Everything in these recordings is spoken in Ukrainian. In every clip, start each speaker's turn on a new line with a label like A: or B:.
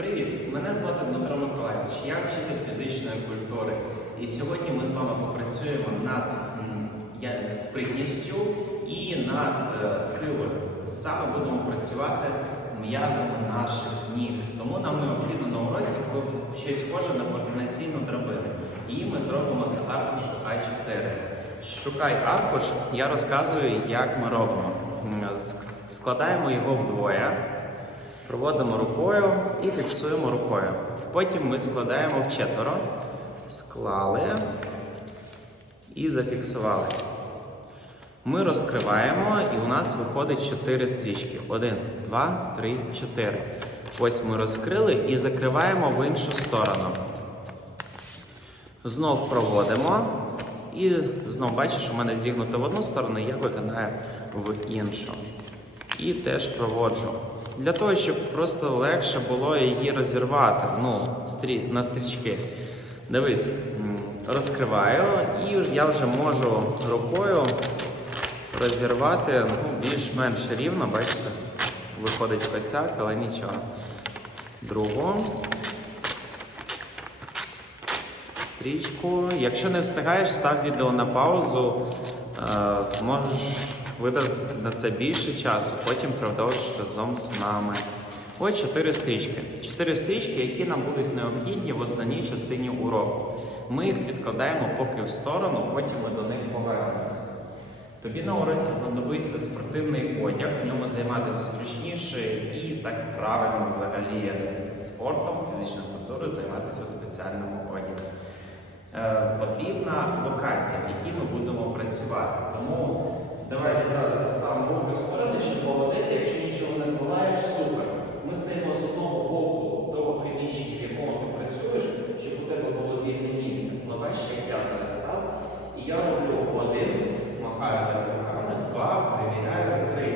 A: Привіт! Мене звати Дмитро Миколаївич, я вчитель фізичної культури. І сьогодні ми з вами попрацюємо над спритністю і над е, силою. Саме будемо працювати м'язами наших ніг. Тому нам необхідно на уроці щось схоже на координаційну драбину. І ми зробимо з аркушу А4. Шукай аркуш, я розказую, як ми робимо. Складаємо його вдвоє. Проводимо рукою і фіксуємо рукою. Потім ми складаємо в четверо, склали і зафіксували. Ми розкриваємо, і у нас виходить 4 стрічки. 1, 2, 3, 4. Ось ми розкрили і закриваємо в іншу сторону. Знов проводимо. І знов бачиш, у мене зігнуто в одну сторону, я вигинаю в іншу. І теж проводжу. Для того, щоб просто легше було її розірвати ну, стрі... на стрічки. Дивись, розкриваю, і я вже можу рукою розірвати ну, більш-менш рівно, бачите, виходить косяк, але нічого. Другу. Стрічку. Якщо не встигаєш, став відео на паузу. Е, можеш видати на це більше часу, потім продовжиш разом з нами. Ось чотири стрічки. Чотири стрічки, які нам будуть необхідні в основній частині уроку. Ми їх відкладаємо поки в сторону, потім ми до них повернемося. Тобі на уроці знадобиться спортивний одяг, в ньому займатися зручніше і так правильно взагалі спортом, фізичною культурою займатися в спеціальному одязі. Е, потрібна локація, в якій ми будемо працювати. Тому давай відразу поставимо руки в сторони, щоб поводити. Якщо нічого не збиваєш, супер. Ми стоїмо з одного боку того приміщення, в якому ти працюєш, щоб у тебе було вільне місце. Ну, як я зараз став. І я роблю один, махаю так руками, два, перевіряю, три.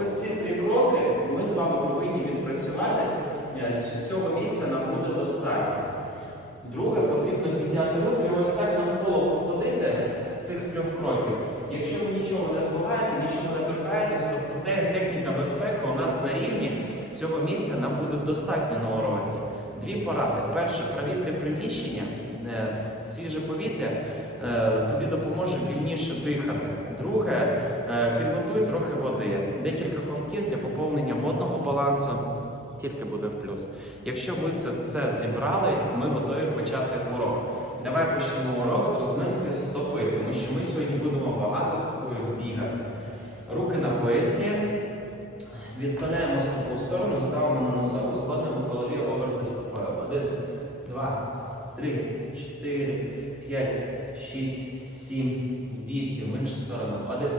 A: Ось ці три кроки ми з вами повинні відпрацювати. Е, Цього місця нам буде достатньо. Друге, потрібно підняти руки і ось так навколо походити цих трьох кроків. Якщо ви нічого не збиваєте, нічого не торкаєтесь, тобто те- техніка безпеки у нас на рівні, цього місця нам буде достатньо на уроці. Дві поради. Перше, провітря приміщення, е, свіже повітря е, тобі допоможе вільніше дихати. Друге, е, підготуй трохи води, декілька ковтків для поповнення водного балансу тільки буде в плюс. Якщо ви це все зібрали, ми готові почати урок. Давай почнемо урок з розминки стопи, тому що ми сьогодні будемо багато з тобою бігати. Руки на поясі. Відставляємо стопу в сторону, ставимо на носок, виконуємо голові оберти стопою. Один, два, три, чотири, п'ять, шість, сім, вісім. В іншу сторону. Один,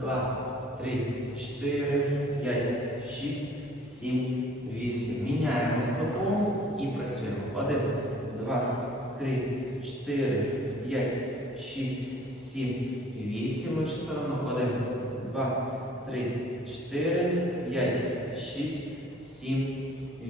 A: два, три, чотири, п'ять, шість, сім, вісім. Міняємо стопу і працюємо. Один, два, три, чотири, п'ять, шість, сім, вісім. В іншу сторону. Один, два, три, чотири, п'ять, шість, сім,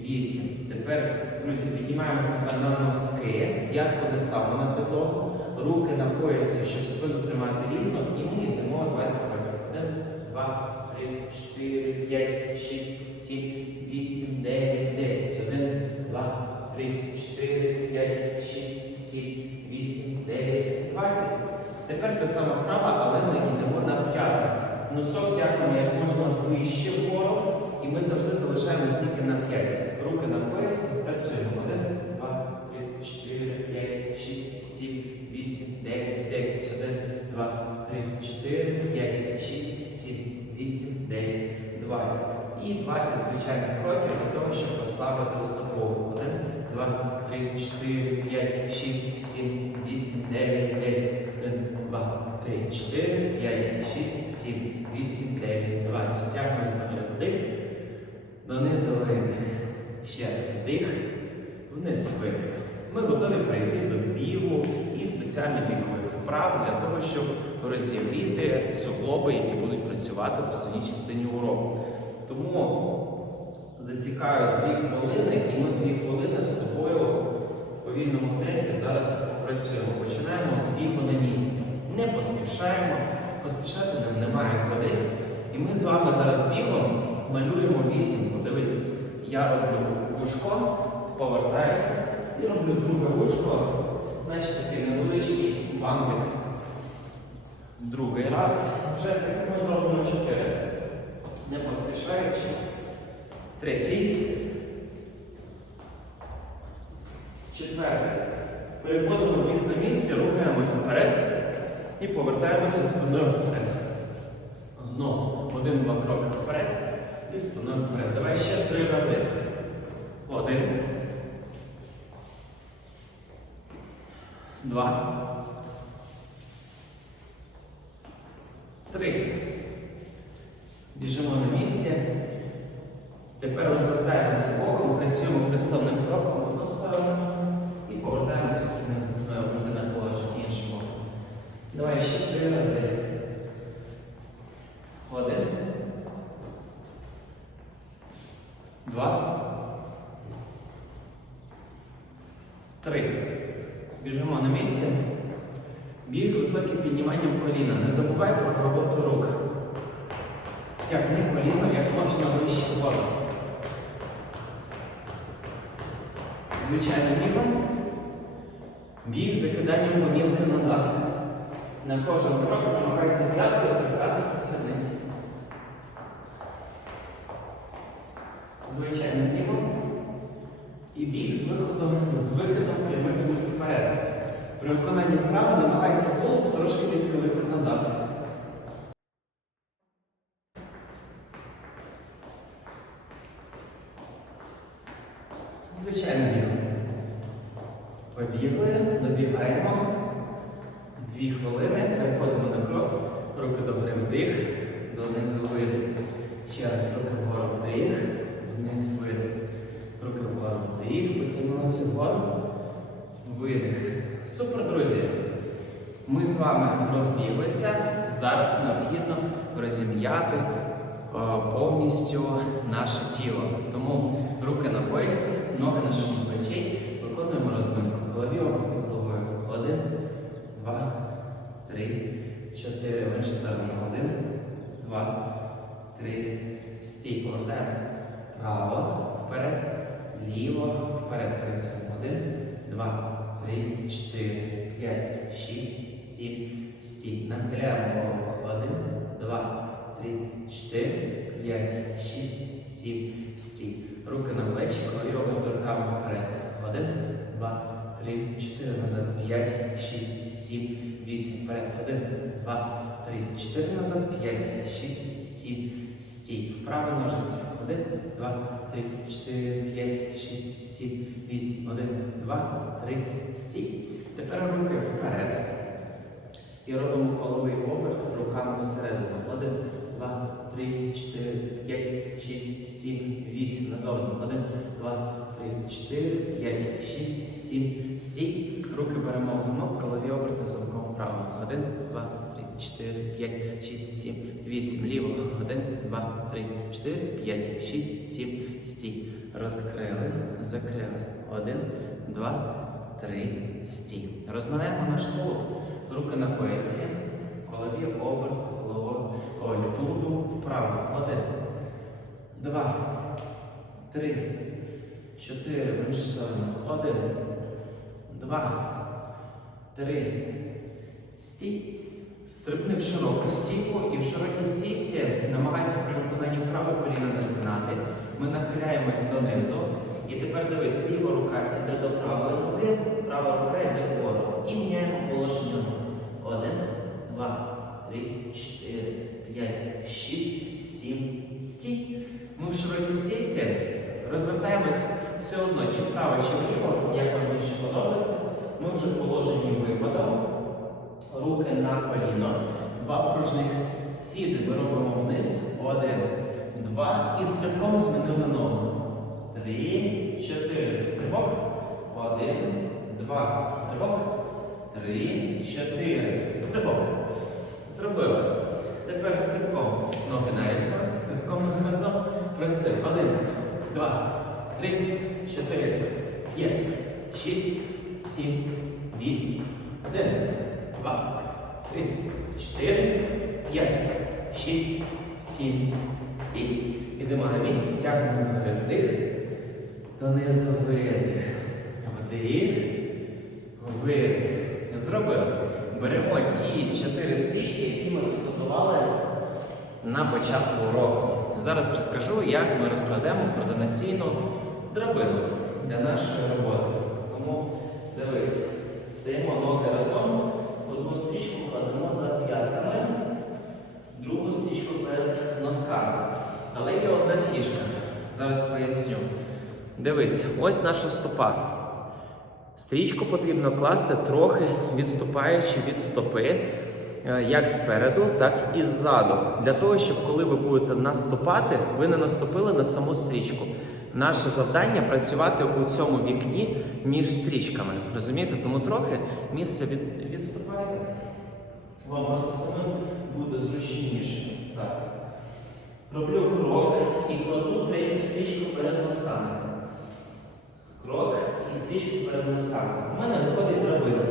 A: вісім. Тепер, друзі, піднімаємо себе на носки, п'ятку не ставимо на підлогу, руки на поясі, щоб спину тримати рівно, і ми йдемо 20 років. Один, два, три, чотири, п'ять, шість, сім, вісім, дев'ять, десять. Один, два, три, чотири, п'ять, шість, сім, вісім, дев'ять, двадцять. Тепер та сама вправа, але ми йдемо на п'ятках. Носок тягнемо як можна вище вгору, і ми завжди залишаємось тільки на п'ятці. Руки на поясі, працюємо. Один, два, три, чотири, п'ять, шість, сім, вісім, дев'ять, десять. Один, два, три, чотири, п'ять, шість, сім, вісім, дев'ять, двадцять. І 20 звичайних кроків для того, щоб поставити стопу. Один, два, три, чотири, п'ять, шість, сім, вісім, дев'ять, десять. Один, два, три, чотири, п'ять, шість, сім, вісім, дев'ять, двадцять. Тягнемо знаю вдих, донизу. Ще раз вдих, вниз видих. Ми готові перейти до бігу і спеціальних бігових вправ для того, щоб розігріти суглоби, які будуть працювати в основній частині уроку. Тому засікаю дві хвилини, і ми дві хвилини з тобою в повільному темпі зараз попрацюємо. Починаємо з бігу на місці. Не поспішаємо, поспішати нам немає куди. І ми з вами зараз бігом малюємо вісімку. Дивись, я роблю вушко, повертаюся і роблю друге вушко, наче такий невеличкий бандик. Другий раз. Вже ми зробимо чотири. Не поспішаючи. Третій. Четвертий. Переходимо біг на місці, рухаємося вперед і повертаємося спиною вперед. Знову один-два кроки вперед і спиною вперед. Давай ще три рази. Один. Два. Три. Біжимо на місці. Тепер розвертаємося боком, працюємо приставним кроком в одну сторону і повертаємося в на положення іншим боком. Давай ще три рази. Один. Два. Три. Біжимо на місці. Біг з високим підніманням коліна. Не забувай про роботу рук. Тягни коліно як можна вище вгору. Звичайно, бігом. Біг з закиданням гомілки назад. На кожен крок намагайся п'яткою торкатися сідниці. Звичайно, бігом. І біг з виходом, з викидом прямих вперед. При виконанні вправи намагайся голову трошки відхилити назад. Звичайно, бігом. Побігли, добігаємо. Дві хвилини, переходимо на крок, руки догори вдих, донизу видих. Ще раз руки вгору вдих, вниз видих. Руки вгору вдих, потягнулися вгору, видих. Супер, друзі! Ми з вами розбіглися. Зараз необхідно розім'яти е, повністю наше тіло. Тому руки на поясі, ноги на шиї плечей. Виконуємо розминку. Голові оберти головою. Один, два, три, чотири. В іншу сторону. Один, два, три. Стій. Повертаємося. Право, вперед, ліво, вперед. Працюємо. Один, два, три, чотири, п'ять, шість, сім. Стій. Нахиляємо голову. Один, два, три, чотири, п'ять, шість, сім. Стій. Руки на плечі, оберти руками вперед. Один, два, три, чотири. Назад. П'ять, шість, сім, вісім. Вперед. Один, два, три, чотири. Назад. П'ять, шість, сім. Стій. Вправо ножиці. Один, два, три, чотири, п'ять, шість, сім, вісім. Один, два, три. Стій. Тепер руки вперед. І робимо коловий оберт руками всередину. Один, два, три, чотири, п'ять, шість, сім, вісім. Назовні. Один, два, три, чотири, п'ять, шість, сім. Стій. Руки беремо в замок, голові оберти замком вправо. Один, два, три, чотири, п'ять, шість, сім, вісім. Ліво. Один, два, три, чотири, п'ять, шість, сім. Стій. Розкрили, закрили. Один, два, три. Стій. Розминаємо наш тулуб. Руки на поясі. Голові оберт головою. Ой, тулубу вправо. Один. Два. Три. Чотири. В іншу сторону. Один. Два. Три. Стій. Стрибни в широку стійку і в широкій стійці намагайся при виконанні вправи коліна не згинати. Ми нахиляємось донизу. І тепер дивись, ліва рука йде до правої ноги, права рука йде вгору. І міняємо положення ног. Один, два, три, чотири, п'ять, шість, сім. Стій. Ми в широкій стійці розвертаємось все одно, чи вправо, чи вліво, як вам більше подобається. Ми вже в положенні випадом. Руки на коліно. Два пружних сіди ми робимо вниз. Один, два. І стрибком змінили ногу. Три, чотири. Стрибок. Один, два. Стрибок. Три, чотири. Стрибок. Зробили. Тепер стрибком. Ноги нарізно. Стрибком ноги разом. Працює. Один, два, три, чотири, п'ять, шість, сім, вісім. Один, два, три, чотири, п'ять, шість, сім, стій. Ідемо на місце, тягнемо з ноги вдих, Донизу видих. Вдих. Видих. Зробили. Беремо ті чотири стрічки, які ми підготували на початку уроку. Зараз розкажу, як ми розкладемо координаційну драбину для нашої роботи. Тому дивись, стаємо ноги разом, одну стрічку кладемо за п'ятками, другу стрічку перед носками. Але є одна фішка. Зараз поясню. Дивись, ось наша стопа. Стрічку потрібно класти трохи відступаючи від стопи, е, як спереду, так і ззаду. Для того, щоб коли ви будете наступати, ви не наступили на саму стрічку. Наше завдання працювати у цьому вікні між стрічками. Розумієте? Тому трохи місце від, відступайте. Вам просто самим буде зручніше. Так. Роблю крок і кладу третю стрічку перед носками. Крок і стрічку перед носками. У мене виходить драбина.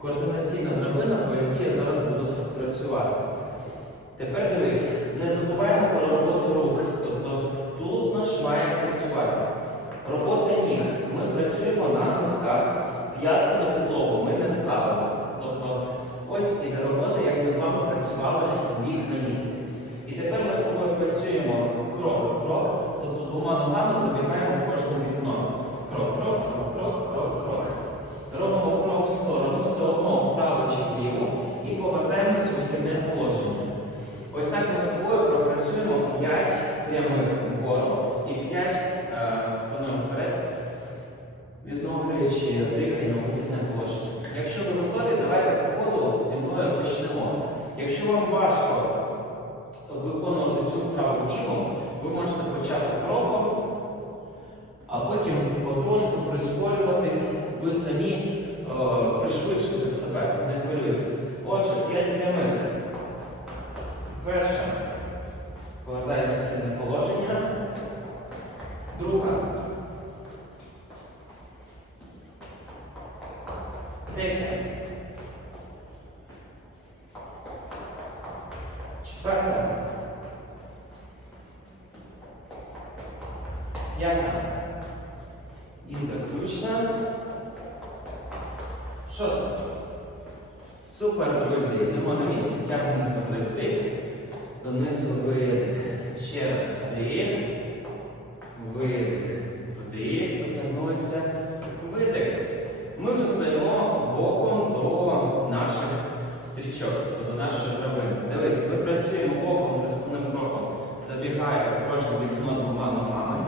A: Координаційна драбина, по якій я зараз буду працювати. Тепер дивись, не забуваємо про роботу рук. Тобто тулуб наш має працювати. Робота ніг. Ми працюємо на носках, п'ятку на підлогу ми не ставимо. Тобто ось іде робота, як ми з вами працювали біг на місці. І тепер ми з тобою працюємо крок, крок, тобто двома ногами забігаємо в кожне вікно. Крок, крок, крок, крок. Робимо крок в сторону, все одно вправо чи вліво і повертаємося в вихідне положення. Ось так ми з тобою пропрацюємо 5 прямих вгору і 5 е, спиною вперед, відновлюючи дихання у вихідне положення. Якщо ви готові, давайте по ходу зі мною почнемо. Якщо вам важко виконувати цю вправу бігом, ви можете почати кроком, а потім потрошку прискорюватись, ви самі е, пришвидшите себе, не хвилюйтесь. Отже, 5 прямих. Потягнулися. Видих. Ми вже стоїмо боком до наших стрічок, до нашої драбини. Дивись, ми працюємо боком хресним кроком. Забігаю в кожне вікно двома ногами.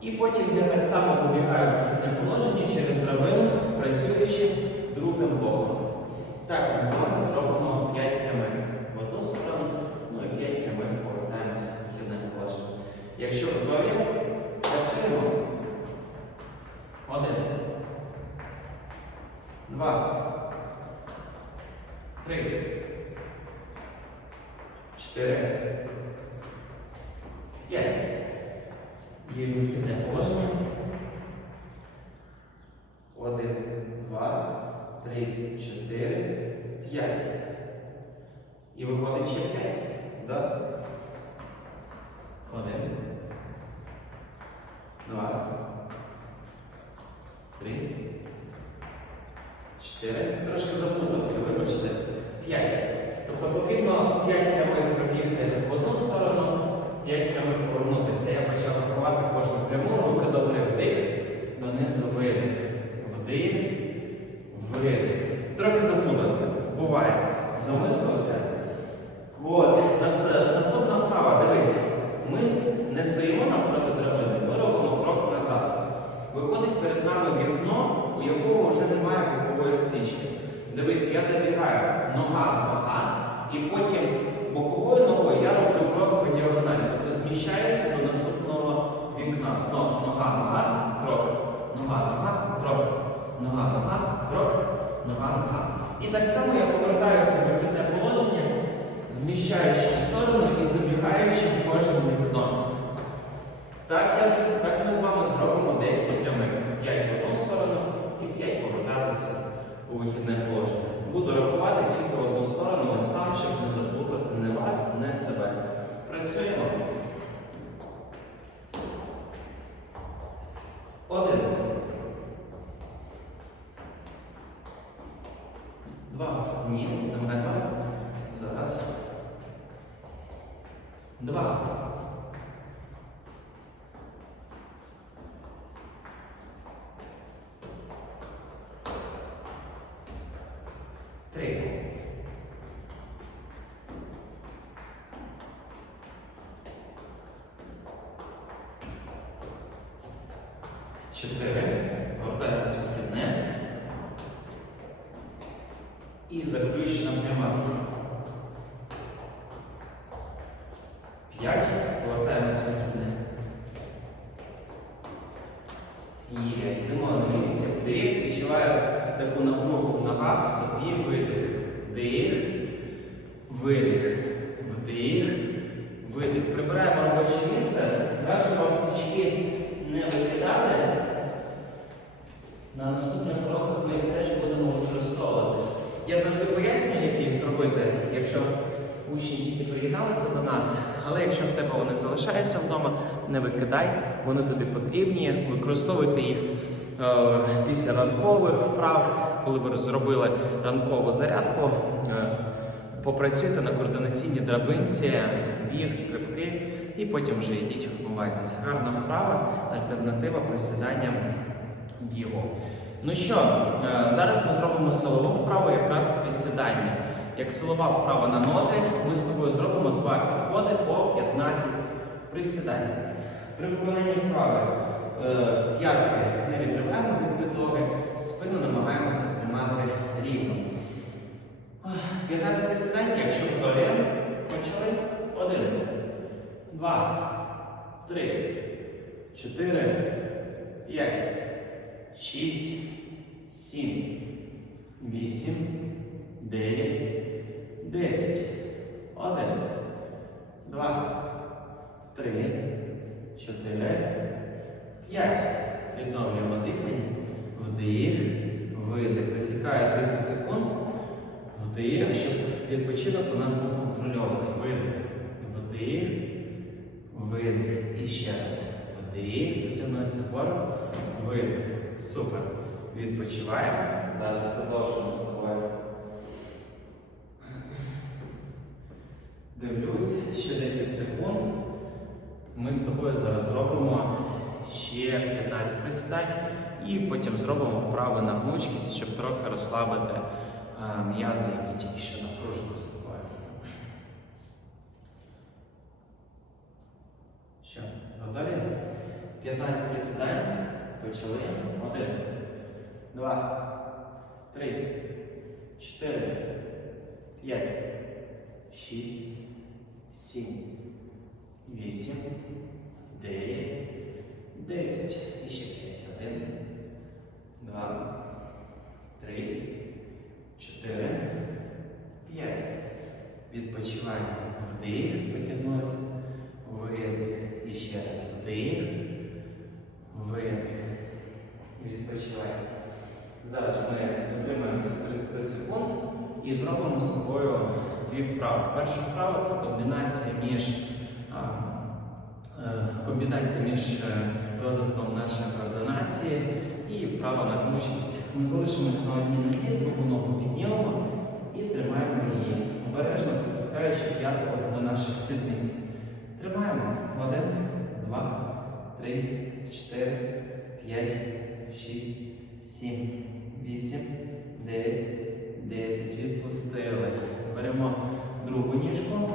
A: І потім я так само вибігаю в вихідне положення через драбину, працюючи другим боком. Так, ми з вами зробимо 5 прямих в одну сторону, ну і 5 прямих повертаємося в вихідне положення. Якщо готові, працюємо. Один. Два. Три. Чотири. П'ять. Є вихідне положення. Один, два, три, чотири, п'ять. І виходить ще п'ять. Да? Один. Два. Три. Чотири. Трошки заплутався, вибачте. П'ять. Тобто потрібно п'ять прямих пробігти в одну сторону, п'ять прямих повернутися. Я почав рахувати кожну пряму, руки догори вдих, донизу видих. Вдих, видих. Трохи заплутався. Буває. Замислився. От. Нас- Наступна вправа, дивися. Ми с- не стоїмо навпроти драбини, ми робимо крок назад. Виходить перед нами вікно, у якого вже немає бокової стрічки. Дивись, я забігаю нога, нога, і потім боковою ногою я роблю крок по діагоналі, тобто зміщаюся до наступного вікна. Знову нога, нога, крок, нога, нога, крок, нога, нога, крок, нога, нога. І так само я повертаюся в вихідне положення, зміщаючи сторону і забігаючи в кожне вікно. Так, я, так ми з вами зробимо 10 прямих. 5 в одну сторону і 5 повертатися у вихідне положення. Буду рахувати тільки в одну сторону, ось там, щоб не заплутати не вас, не себе. Працюємо. Один. Два. Ні, два. Зараз. Два. Три. Чотири. Гортаємося в вихідне. І заключна пряма. П'ять. Повертаємося в вихідне. Є, йдемо на місце. Вдих, відчуваю таку напругу в ногах, в стопі, видих. Вдих, видих, вдих, видих. Прибираємо робоче Краще вам стрічки не викидати. На наступних уроках ми їх теж будемо використовувати. Я завжди пояснюю, як їх зробити, якщо учні тільки приєдналися до нас, але якщо в тебе вони залишаються вдома, не викидай, вони тобі потрібні. Використовуйте їх е, після ранкових вправ, коли ви зробили ранкову зарядку. Е, попрацюйте на координаційній драбинці, біг, стрибки, і потім вже йдіть, вмивайтеся. Гарна вправа, альтернатива присіданням бігу. Ну що, е, зараз ми зробимо силову вправу якраз присідання. Як силова вправа на ноги, ми з тобою зробимо два підходи по 15 присідань. При виконанні вправи е, п'ятки не відриваємо від підлоги, спину намагаємося тримати рівно. 15 присідань, якщо готові, почали. Один, два, три, чотири, п'ять, шість, сім, вісім, дев'ять, десять. Один, два, три, чотири, п'ять. Відновлюємо дихання. Вдих, видих. Засікає 30 секунд. Вдих, щоб відпочинок у нас був контрольований. Видих. Вдих. Видих. І ще раз. Вдих. Потягнувся вгору. Видих. Супер. Відпочиваємо. Зараз продовжуємо з тобою. Дивлюсь, ще 10 секунд. Ми з тобою зараз зробимо ще 15 присідань і потім зробимо вправи на гнучкість, щоб трохи розслабити а, м'язи, які тільки що напружили з тобою. Що, готові? 15 присідань. Почали. Один, два, три, чотири, п'ять, шість, сім, вісім, дев'ять, десять. І ще п'ять. Один, два, три, чотири, п'ять. Відпочиваємо. Вдих, потягнулися. Видих. Ще раз вдих. Видих. Відпочиваємо. Зараз ми дотримаємося 30 секунд і зробимо з тобою дві вправи. Перша вправа це комбінація між е, комбінація між е, розвитком нашої координації і вправа на гнучкість. Ми залишимось на одній ногі, другу ногу піднімемо і тримаємо її, обережно притискаючи п'ятку до наших сідниць. Тримаємо. Один, два, три, чотири, п'ять, шість, сім, вісім, дев'ять, десять. Відпустили. Беремо другу ніжку.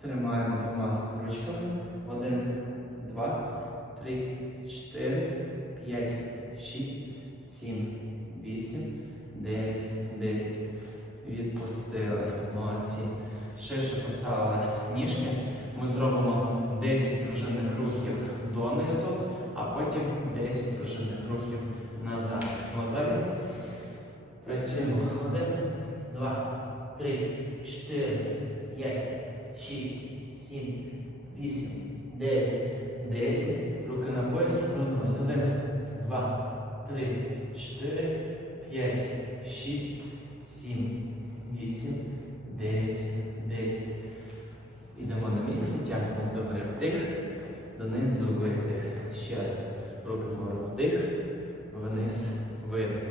A: Тримаємо двома ручками. Один, два, три, чотири, п'ять, шість, сім, вісім, дев'ять, десять. Відпустили. Молодці. Ширше поставили ніжки. Ми зробимо 10 пружинних рухів донизу, а потім 10 пружинних рухів назад. Готові? Працюємо. Один, два, три, чотири, п'ять, шість, сім, вісім, дев'ять, десять. Руки на пояс. Рухаємось. Один, два, три, чотири, п'ять, шість, сім, вісім, дев'ять, десять. Ідемо на місце, тягнемось до гори вдих, донизу видих. Ще раз. Руки вдих, вниз, видих.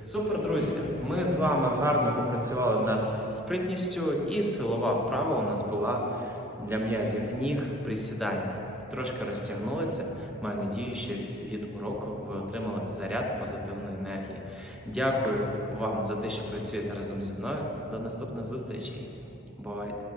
A: Супер, друзі! Ми з вами гарно попрацювали над спритністю і силова вправа у нас була для м'язів ніг присідання. Трошки розтягнулися. Маю надію, що від уроку ви отримали заряд позитивної енергії. Дякую вам за те, що працюєте разом зі мною. До наступних зустрічей. Бувайте!